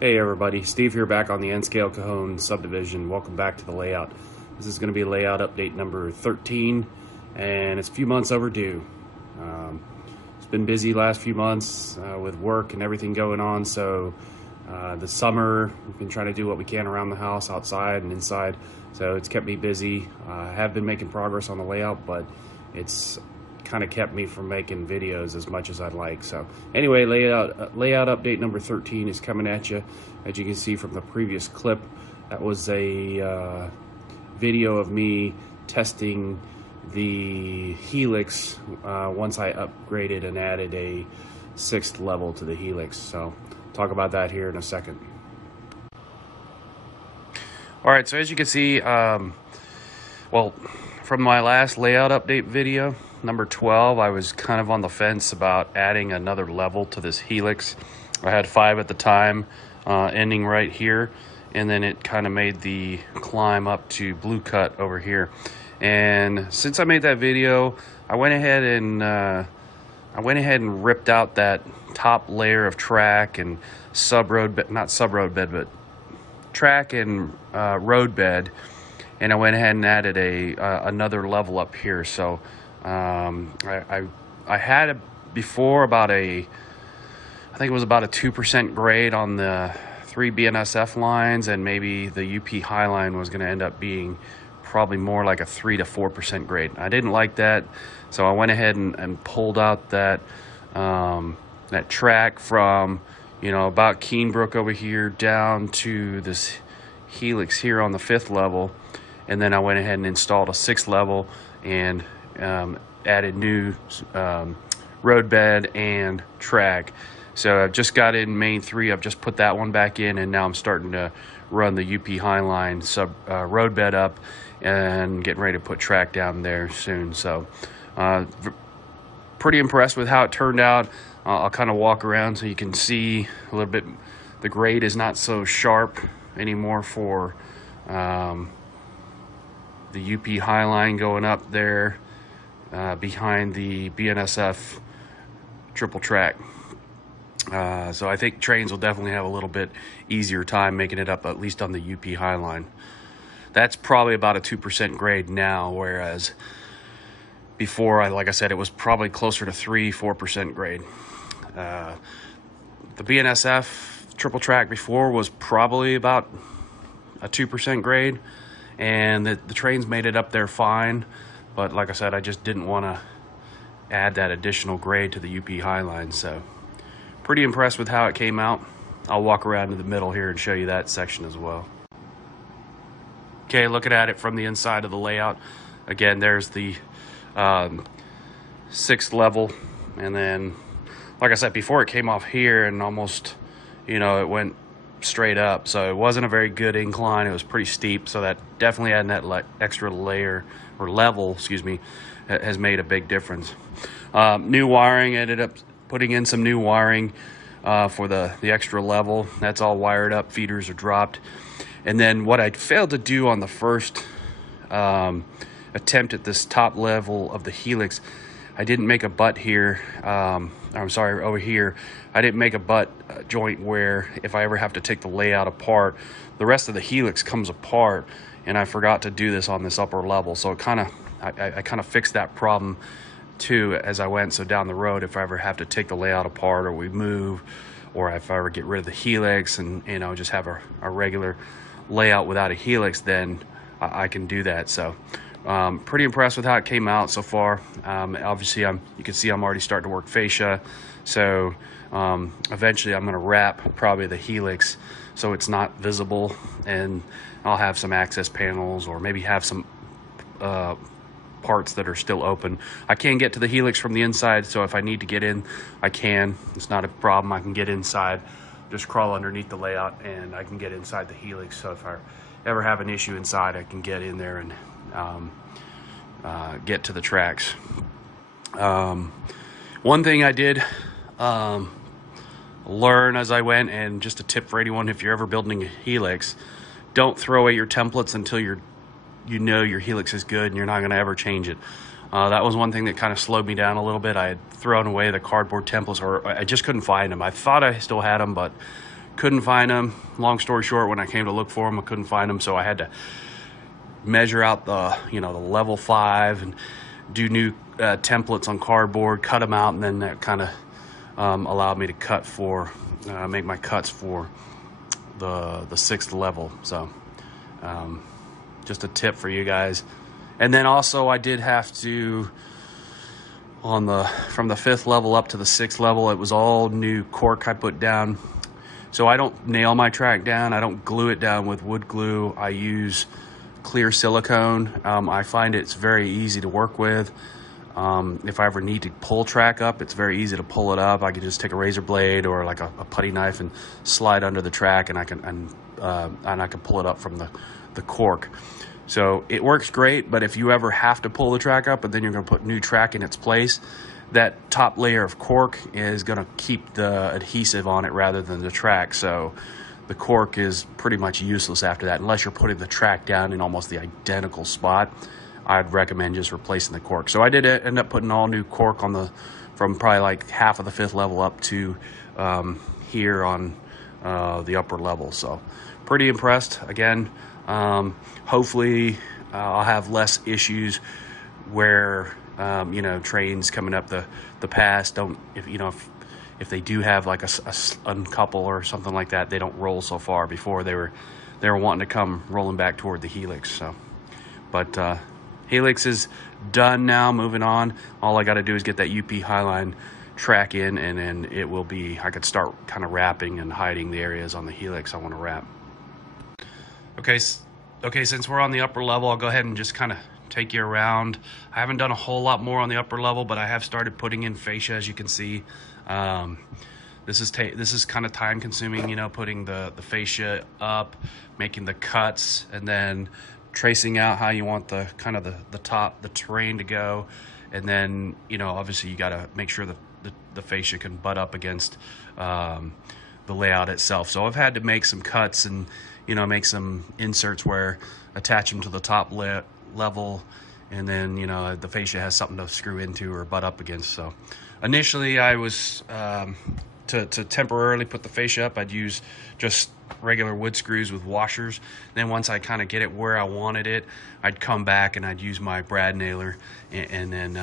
Hey everybody, Steve here back on the N-Scale Cajon Subdivision. Welcome back to the layout. This is going to be layout update number 13, and it's a few months overdue. It's been busy last few months with work and everything going on, so the summer we've been trying to do what we can around the house, outside and inside, so it's kept me busy. I have been making progress on the layout, but it's kind of kept me from making videos as much as I'd like. So anyway, layout update number 13 is coming at you. As you can see from the previous clip, that was a video of me testing the helix once I upgraded and added a 6th level to the helix. So talk about that here in a second. All right, so as you can see, well, from my last layout update video, number 12, I was kind of on the fence about adding another level to this helix. I had 5 at the time, ending right here, and then it kind of made the climb up to blue cut over here. And since I made that video, I went ahead and ripped out that top layer of track and track and road bed, and I went ahead and added another level up here. So I had before about I think it was about a 2% grade on the 3 BNSF lines, and maybe the UP high line was going to end up being probably more like a 3 to 4% grade. I didn't like that, so I went ahead and pulled out that that track from, you know, about Keenbrook over here down to this helix here on the 5th level, and then I went ahead and installed a 6th level and added new road bed and track. So I've just got in main 3. I've just put that one back in, and now I'm starting to run the UP Highline road bed up and getting ready to put track down there soon. So pretty impressed with how it turned out. I'll kind of walk around so you can see a little bit. The grade is not so sharp anymore for the UP Highline going up there behind the BNSF triple track. So I think trains will definitely have a little bit easier time making it up, at least on the UP Highline. That's probably about a 2% grade now, whereas before, like I said, it was probably closer to 3-4% grade. The BNSF triple track before was probably about a 2% grade, and the trains made it up there fine. But like I said, I just didn't want to add that additional grade to the UP Highline. So pretty impressed with how it came out. I'll walk around to the middle here and show you that section as well. Okay, looking at it from the inside of the layout. Again, there's the 6th level, and then like I said before, it came off here and almost, you know, it went straight up, so it wasn't a very good incline. It was pretty steep, so that definitely adding that extra layer or level, excuse me, has made a big difference. New wiring, ended up putting in some new wiring for the extra level. That's all wired up, feeders are dropped. And then what I failed to do on the first attempt at this top level of the helix, I didn't make a butt here. I'm sorry, over here, I didn't make a butt joint where if I ever have to take the layout apart, the rest of the helix comes apart, and I forgot to do this on this upper level. So it I kind of fixed that problem too as I went. So down the road, if I ever have to take the layout apart, or we move, or if I ever get rid of the helix and, you know, just have a regular layout without a helix, then I can do that. So pretty impressed with how it came out so far. Obviously, you can see I'm already starting to work fascia. So eventually I'm going to wrap probably the helix so it's not visible, and I'll have some access panels, or maybe have some parts that are still open. I can get to the helix from the inside, so if I need to get in, I can. It's not a problem. I can get inside, just crawl underneath the layout, and I can get inside the helix. So if I ever have an issue inside, I can get in there and get to the tracks. One thing I did learn as I went, and just a tip for anyone, if you're ever building a helix, don't throw away your templates until you know your helix is good and you're not going to ever change it. That was one thing that kind of slowed me down a little bit. I had thrown away the cardboard templates, or I just couldn't find them. I thought I still had them, but couldn't find them. Long story short, when I came to look for them, I couldn't find them, so I had to measure out the the level 5 and do new templates on cardboard, cut them out, and then that kind of allowed me to make my cuts for the 6th level. So just a tip for you guys. And then also I did have to, from the 5th level up to the 6th level, it was all new cork I put down. So I don't nail my track down. I don't glue it down with wood glue. I use clear silicone. I find it's very easy to work with. If I ever need to pull track up, it's very easy to pull it up. I can just take a razor blade or like a putty knife and slide under the track, and I can pull it up from the cork. So it works great, but if you ever have to pull the track up, but then you're going to put new track in its place, that top layer of cork is going to keep the adhesive on it rather than the track. So the cork is pretty much useless after that, unless you're putting the track down in almost the identical spot. I'd recommend just replacing the cork. So I did end up putting all new cork from probably like half of the 5th level up to here on the upper level. So pretty impressed. Again, hopefully I'll have less issues where trains coming up the pass if they do have like a uncouple or something like that, they don't roll so far. Before they were wanting to come rolling back toward the helix. So but helix is done now. Moving on, all I got to do is get that UP Highline track in, and then it will be, I could start kind of wrapping and hiding the areas on the helix I want to wrap. Okay, since we're on the upper level, I'll go ahead and just kind of take you around. I haven't done a whole lot more on the upper level, but I have started putting in fascia, as you can see. This is kind of time consuming, putting the fascia up, making the cuts, and then tracing out how you want the terrain to go. And then obviously you got to make sure the fascia can butt up against the layout itself. So I've had to make some cuts and make some inserts where attach them to the top level, and then the fascia has something to screw into or butt up against. So initially I was to temporarily put the fascia up, I'd use just regular wood screws with washers. Then once I kind of get it where I wanted it, I'd come back and I'd use my brad nailer and then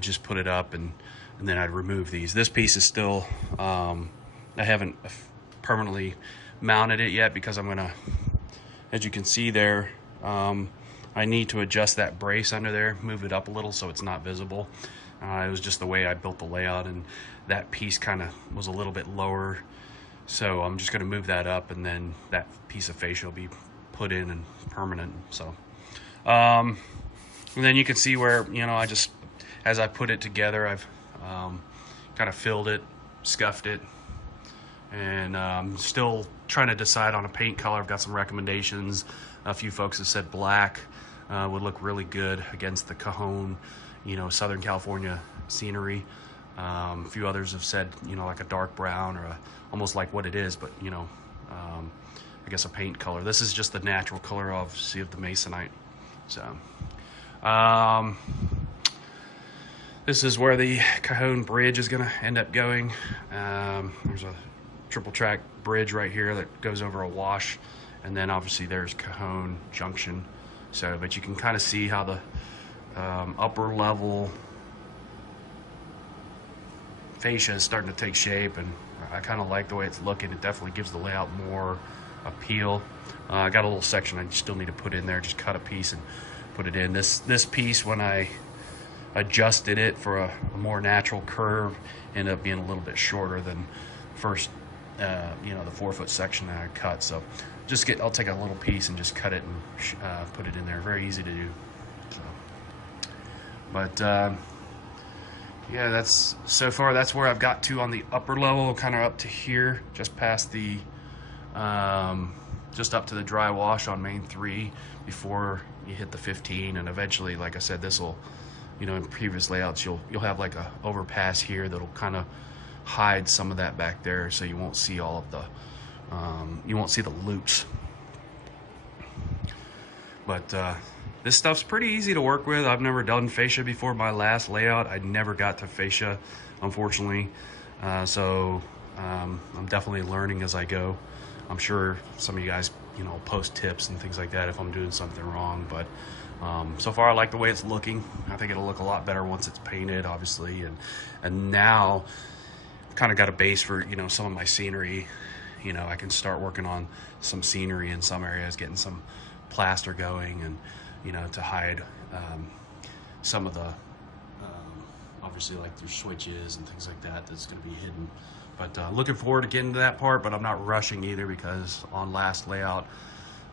just put it up, and then I'd remove these. This piece is still I haven't permanently mounted it yet, because I'm gonna, as you can see there, I need to adjust that brace under there, move it up a little so it's not visible. It was just the way I built the layout, and that piece kind of was a little bit lower, so I'm just going to move that up, and then that piece of fascia will be put in and permanent. So and then you can see where I just, as I put it together, I've kind of filled it, scuffed it, and still trying to decide on a paint color. I've got some recommendations. A few folks have said black would look really good against the Cajon, Southern California scenery. A few others have said, like a dark brown, or almost like what it is, but I guess a paint color. This is just the natural color, obviously, of the masonite. So this is where the Cajon bridge is going to end up going. There's a triple track bridge right here that goes over a wash, and then obviously there's Cajon Junction. So, but you can kind of see how the upper level fascia is starting to take shape, and I kind of like the way it's looking. It definitely gives the layout more appeal. I got a little section I still need to put in there, just cut a piece and put it in. This piece, when I adjusted it for a more natural curve, ended up being a little bit shorter than first, the 4-foot section that I cut. So I'll take a little piece and just cut it and put it in there. Very easy to do. So, but yeah, so far that's where I've got to on the upper level, kind of up to here, just past the just up to the dry wash on main 3 before you hit the 15. And eventually, like I said, this will, in previous layouts, you'll have like a overpass here that'll kind of hide some of that back there, so you won't see all of the you won't see the loops. But this stuff's pretty easy to work with. I've never done fascia before. My last layout, I never got to fascia, unfortunately. So I'm definitely learning as I go. I'm sure some of you guys, post tips and things like that if I'm doing something wrong, but so far I like the way it's looking. I think it'll look a lot better once it's painted, obviously, and now I've kind of got a base for some of my scenery. I can start working on some scenery in some areas, getting some plaster going, and to hide some of the obviously like there's switches and things like that that's going to be hidden. But looking forward to getting to that part, but I'm not rushing either, because on last layout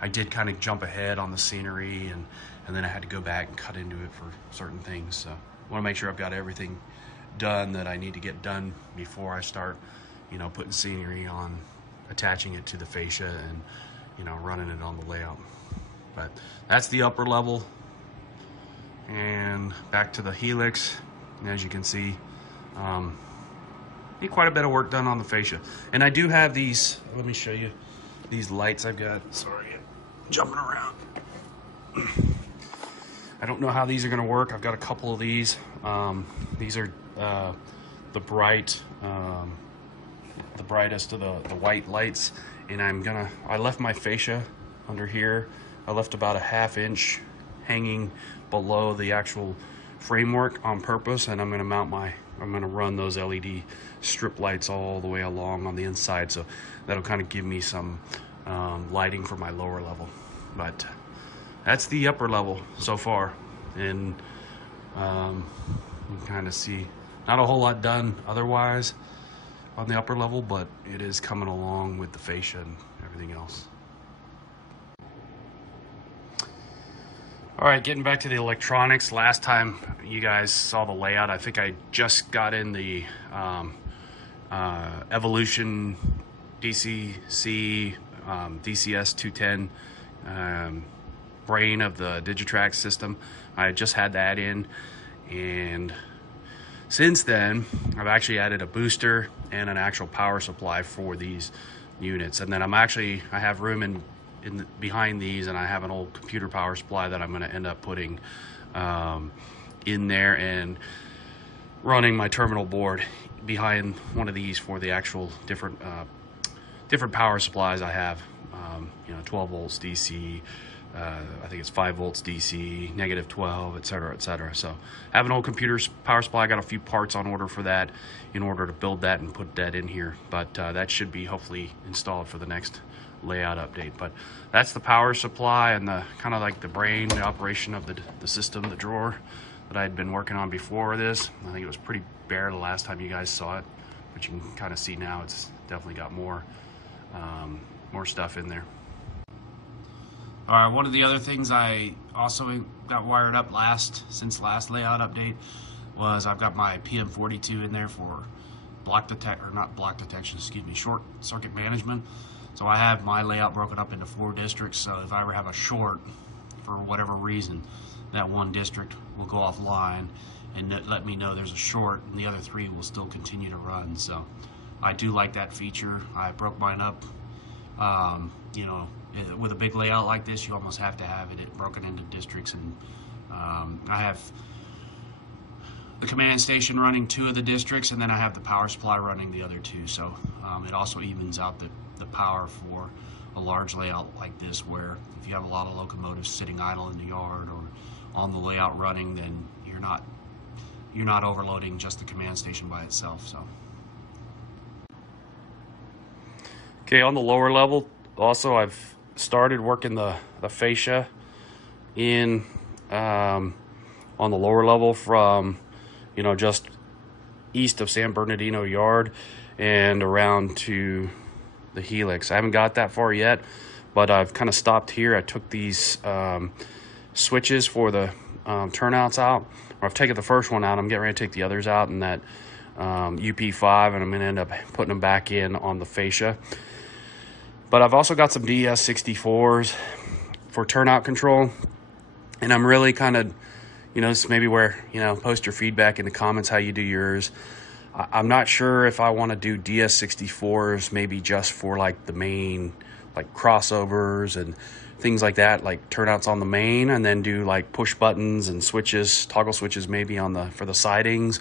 I did kind of jump ahead on the scenery, and then I had to go back and cut into it for certain things. So I want to make sure I've got everything done that I need to get done before I start putting scenery on, attaching it to the fascia, and running it on the layout. But that's the upper level, and back to the helix. And as you can see, need quite a bit of work done on the fascia. And I do have these, let me show you these lights I've got. Sorry, I'm jumping around. I don't know how these are going to work. I've got a couple of these. These are the brightest of the white lights, and I left my fascia under here. I left about a 1/2 inch hanging below the actual framework on purpose, and I'm going to run those LED strip lights all the way along on the inside, so that'll kind of give me some lighting for my lower level. But that's the upper level so far, and you can kind of see not a whole lot done otherwise on the upper level, but it is coming along with the fascia and everything else. All right, getting back to the electronics. Last time you guys saw the layout, I think I just got in the Evolution DCC DCS 210 brain of the Digitrax system. I just had that in, and since then I've actually added a booster and an actual power supply for these units. And then I have room behind these, and I have an old computer power supply that I'm going to end up putting in there, and running my terminal board behind one of these for the actual different power supplies I have. 12 volts DC, I think it's 5 volts DC, -12, etc., etc. So I have an old computer power supply. I got a few parts on order for that in order to build that and put that in here, but that should be hopefully installed for the next layout update. But that's the power supply and the kind of like the brain, the operation of the system, the drawer that I had been working on before this. I think it was pretty bare the last time you guys saw it, but you can kind of see now it's definitely got more stuff in there. All right, one of the other things I also got wired up since last layout update was I've got my PM42 in there for short circuit management. So I have my layout broken up into 4 districts, so if I ever have a short for whatever reason, that one district will go offline and let me know there's a short, and the other 3 will still continue to run. So I do like that feature. I broke mine up. With a big layout like this, you almost have to have it broken into districts, and I have the command station running 2 of the districts, and then I have the power supply running the other 2. So it also evens out the power for a large layout like this, where if you have a lot of locomotives sitting idle in the yard or on the layout running, then you're not overloading just the command station by itself. So okay, on the lower level also I've started working the fascia in on the lower level from just east of San Bernardino Yard and around to the helix. I haven't got that far yet, but I've kind of stopped here. I took these switches for the turnouts out, or I've taken the first one out. I'm getting ready to take the others out in that UP5, and I'm going to end up putting them back in on the fascia. But I've also got some DS64s for turnout control, and I'm really kind of, this is maybe where, post your feedback in the comments how you do yours. I'm not sure if I want to do DS64s maybe just for like the main, like crossovers and things like that, like turnouts on the main, and then do like push buttons and switches, toggle switches maybe for the sidings,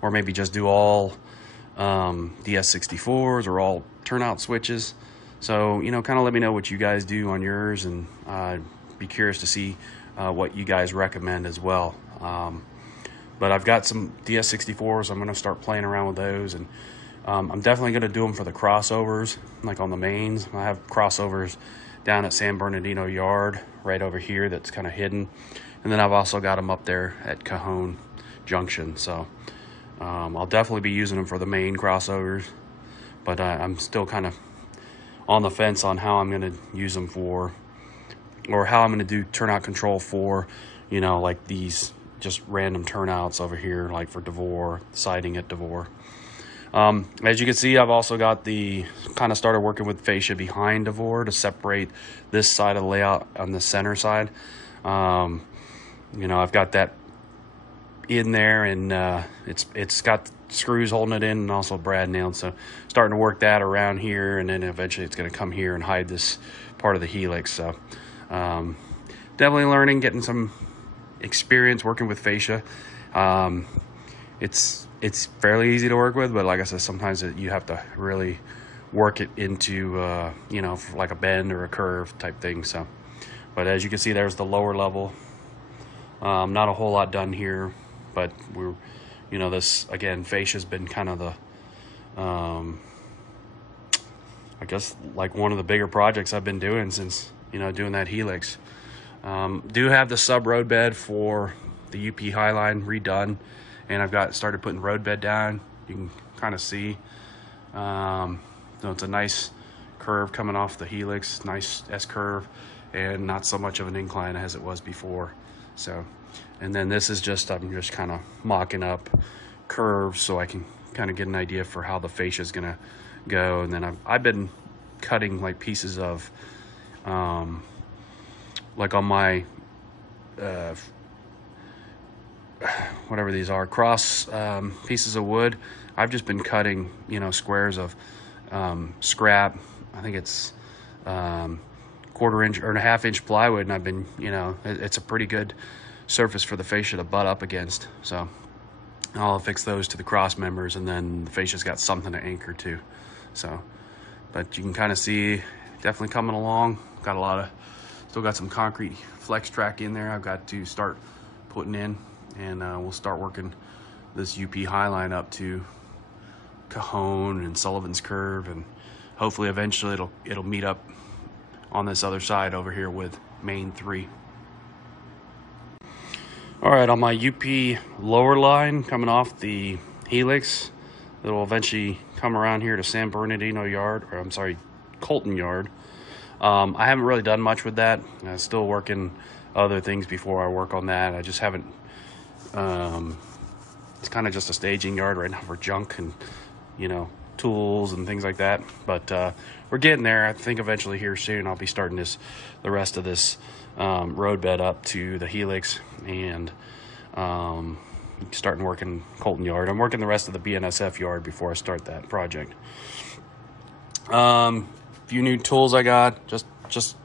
or maybe just do all DS64s or all turnout switches. So, kind of let me know what you guys do on yours, and be curious to see what you guys recommend as well. But I've got some DS64s. I'm going to start playing around with those, and I'm definitely going to do them for the crossovers, like on the mains. I have crossovers down at San Bernardino Yard right over here that's kind of hidden. And then I've also got them up there at Cajon Junction. So I'll definitely be using them for the main crossovers, but I'm still kind of on the fence on how I'm going to use them for, or how I'm going to do turnout control for, like these just random turnouts over here, like for DeVore, siding at DeVore. As you can see, I've also got kind of started working with fascia behind DeVore to separate this side of the layout on the center side. I've got that in there, and it's got screws holding it in, and also brad nailed. So starting to work that around here, and then eventually it's going to come here and hide this part of the helix. So definitely learning, getting some experience working with fascia. It's fairly easy to work with, but like I said, sometimes you have to really work it into like a bend or a curve type thing. So, but as you can see, there's the lower level. Not a whole lot done here, but we're, this again, fascia's been kind of the I guess like one of the bigger projects I've been doing since doing that helix. Do have the sub road bed for the UP Highline redone, and I've started putting road bed down. You can kind of see, so it's a nice curve coming off the helix, nice S curve, and not so much of an incline as it was before. So, and then this is I'm just kind of mocking up curves so I can kind of get an idea for how the fascia is gonna go. And then I've been cutting like pieces of like on my whatever these are, cross pieces of wood. I've just been cutting squares of scrap. I think it's 1/4 inch or 1/2 inch plywood, and I've been it's a pretty good surface for the fascia to butt up against. So I'll fix those to the cross members, and then the fascia's got something to anchor to. So, but you can kind of see definitely coming along. Still got some concrete flex track in there I've got to start putting in, and we'll start working this UP Highline up to Cajon and Sullivan's Curve, and hopefully eventually it'll meet up on this other side over here with Main 3. All right, on my UP lower line coming off the helix, it'll eventually come around here to San Bernardino Yard, or I'm sorry, Colton Yard. I haven't really done much with that. I'm still working other things before I work on that. I just haven't, it's kind of just a staging yard right now for junk and, tools and things like that. But we're getting there. I think eventually here soon I'll be starting the rest of this road bed up to the helix, and starting working Colton Yard. I'm working the rest of the BNSF yard before I start that project. Few new tools I got, just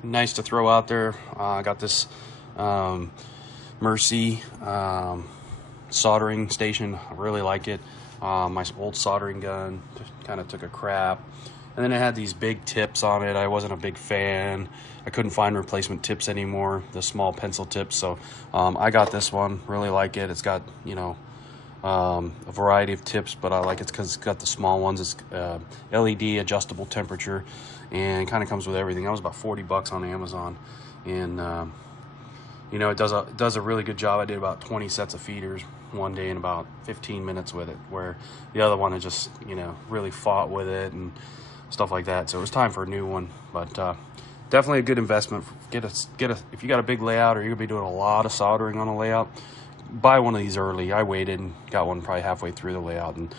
nice to throw out there. I got this Mercy soldering station. I really like it. My old soldering gun kind of took a crap, and then it had these big tips on it. I wasn't a big fan. I couldn't find replacement tips anymore, the small pencil tips. So I got this one. Really like it. It's got a variety of tips, but I like it because it's got the small ones. It's LED adjustable temperature, and kind of comes with everything. That was about $40 on Amazon, and it does a really good job. I did about 20 sets of feeders one day in about 15 minutes with it, where the other one had just really fought with it and stuff like that. So it was time for a new one, but definitely a good investment. If you got a big layout, or you're gonna be doing a lot of soldering on a layout, buy one of these early. I waited and got one probably halfway through the layout, and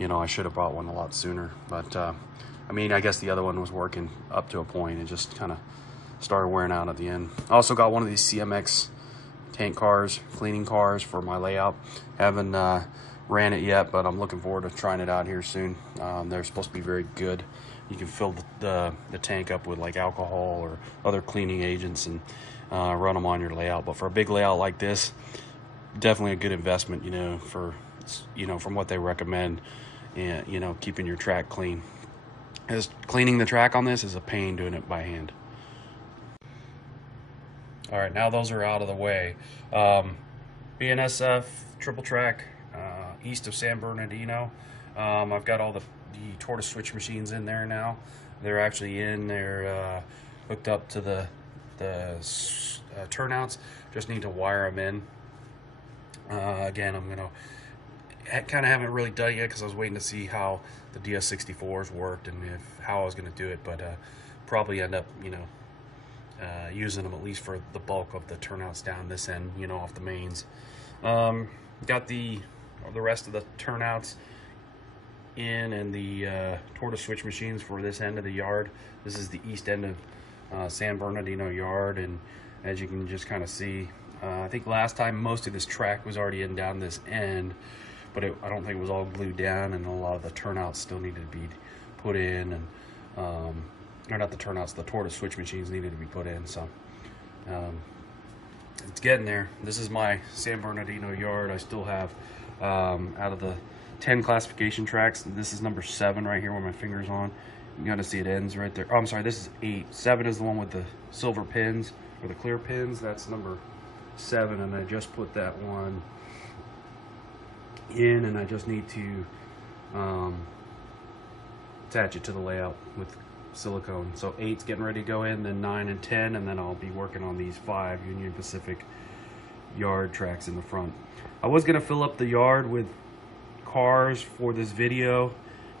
I should have bought one a lot sooner. But I guess the other one was working up to a point. It just kind of started wearing out at the end. I also got one of these CMX tank cars, cleaning cars for my layout. Haven't ran it yet, but I'm looking forward to trying it out here soon. They're supposed to be very good. You can fill the tank up with like alcohol or other cleaning agents and run them on your layout. But for a big layout like this, definitely a good investment, from what they recommend. and, you know, keeping your track clean. As cleaning the track on this is a pain doing it by hand. All right, now those are out of the way. BNSF triple track east of San Bernardino. I've got all the tortoise switch machines in there now. They're actually in. They're hooked up to the turnouts. Just need to wire them in. Again, I'm gonna kind of haven't really done it yet because I was waiting to see how the DS64s worked and how I was gonna do it, but probably end up, you know, using them at least for the bulk of the turnouts down this end, you know, off the mains. Got the rest of the turnouts in, and the tortoise switch machines for this end of the yard. This is the east end of San Bernardino yard, and as you can just kind of see, I think last time most of this track was already in down this end, but I don't think it was all glued down, and a lot of the turnouts still needed to be put in, and or not the turnouts, the tortoise switch machines needed to be put in. So it's getting there. This is my San Bernardino yard. I still have out of the 10 classification tracks, this is number 7 right here where my finger's on. You gotta see it ends right there. Oh, I'm sorry, this is 8. 7 is the one with the silver pins, or the clear pins. That's number 7, and I just put that one in, and I just need to attach it to the layout with silicone. So 8's getting ready to go in, then 9 and 10, and then I'll be working on these 5 Union Pacific yard tracks in the front. I was gonna fill up the yard with cars for this video,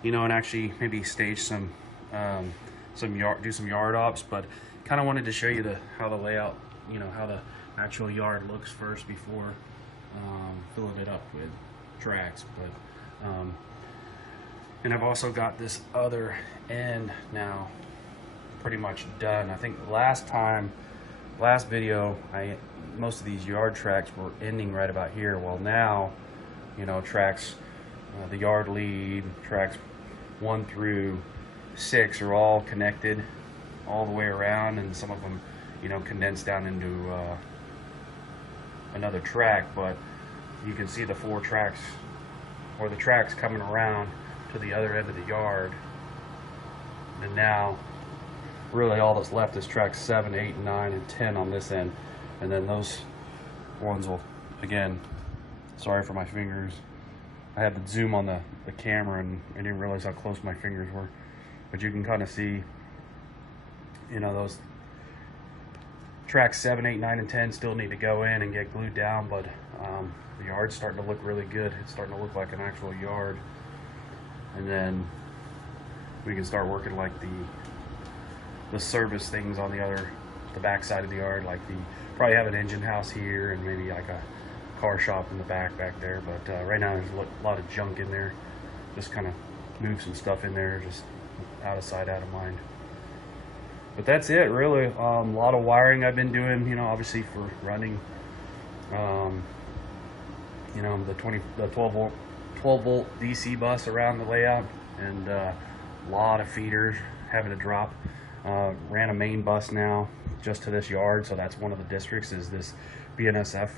you know, and actually maybe stage some yard ops, but kind of wanted to show you how the layout, you know, how the actual yard looks first before filling it up with tracks. But and I've also got this other end now pretty much done. I think last video, most of these yard tracks were ending right about here. Well, now, you know, tracks, the yard lead, tracks 1 through 6 are all connected all the way around, and some of them, you know, condense down into another track. But you can see the 4 tracks, or the tracks coming around to the other end of the yard. And now really all that's left is tracks 7, 8, 9, and 10 on this end, and then those ones will, again, sorry for my fingers, I had to zoom on the camera and I didn't realize how close my fingers were, but you can kind of see, you know, those tracks 7, 8, 9, and 10 still need to go in and get glued down, but the yard's starting to look really good. It's starting to look like an actual yard. And then we can start working like the service things on the back side of the yard, like probably have an engine house here and maybe like a car shop in the back there. But right now there's a lot of junk in there. Just kind of move some stuff in there, just out of sight, out of mind. But that's it, really. A lot of wiring I've been doing, you know, obviously for running, you know, the 12 volt DC bus around the layout, and a lot of feeders having to drop. Ran a main bus now just to this yard, so that's one of the districts, is this BNSF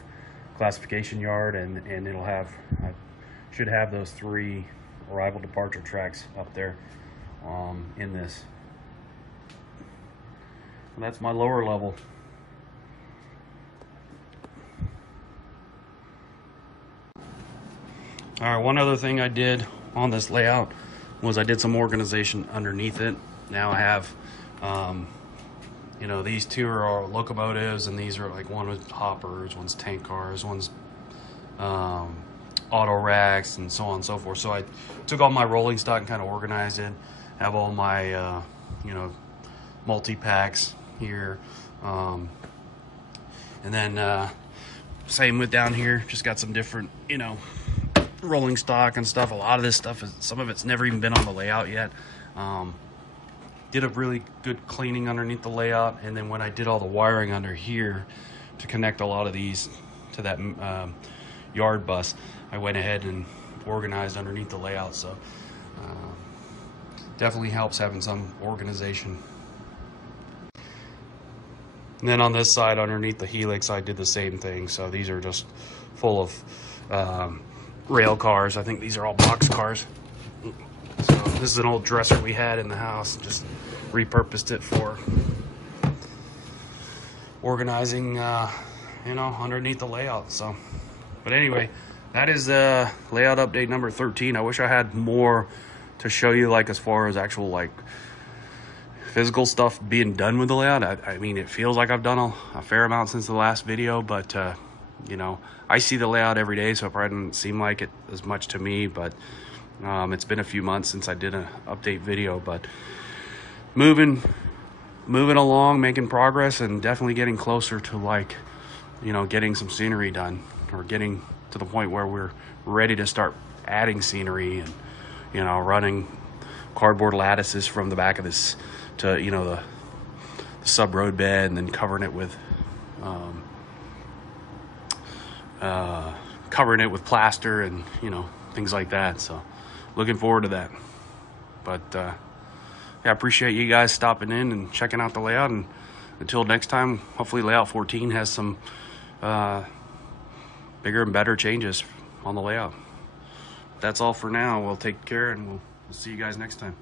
classification yard, and it'll have, should have those 3 arrival departure tracks up there in this. And that's my lower level. All right, one other thing I did on this layout was I did some organization underneath it. Now I have, you know, these 2 are locomotives, and these are like, one with hoppers, one's tank cars, one's auto racks, and so on and so forth. So I took all my rolling stock and kind of organized it. Have all my, you know, multi-packs here. And then same with down here, just got some different, you know, rolling stock and stuff. A lot of this stuff some of it's never even been on the layout yet. Did a really good cleaning underneath the layout, and then when I did all the wiring under here to connect a lot of these to that yard bus, I went ahead and organized underneath the layout. So definitely helps having some organization. And then on this side underneath the helix, I did the same thing. So these are just full of rail cars. I think these are all box cars. So this is an old dresser we had in the house. Just repurposed it for organizing, you know, underneath the layout. So, but anyway, that is layout update number 13. I wish I had more to show you, like as far as actual like physical stuff being done with the layout. I mean, it feels like I've done a fair amount since the last video, but you know, I see the layout every day, so it probably doesn't seem like it as much to me. But it's been a few months since I did an update video, but moving along, making progress, and definitely getting closer to, like, you know, getting some scenery done, or getting to the point where we're ready to start adding scenery and, you know, running cardboard lattices from the back of this to, you know, the sub road bed, and then covering it with plaster and, you know, things like that. So looking forward to that. But yeah, I appreciate you guys stopping in and checking out the layout, and until next time, hopefully layout 14 has some bigger and better changes on the layout. That's all for now. We'll take care, and we'll see you guys next time.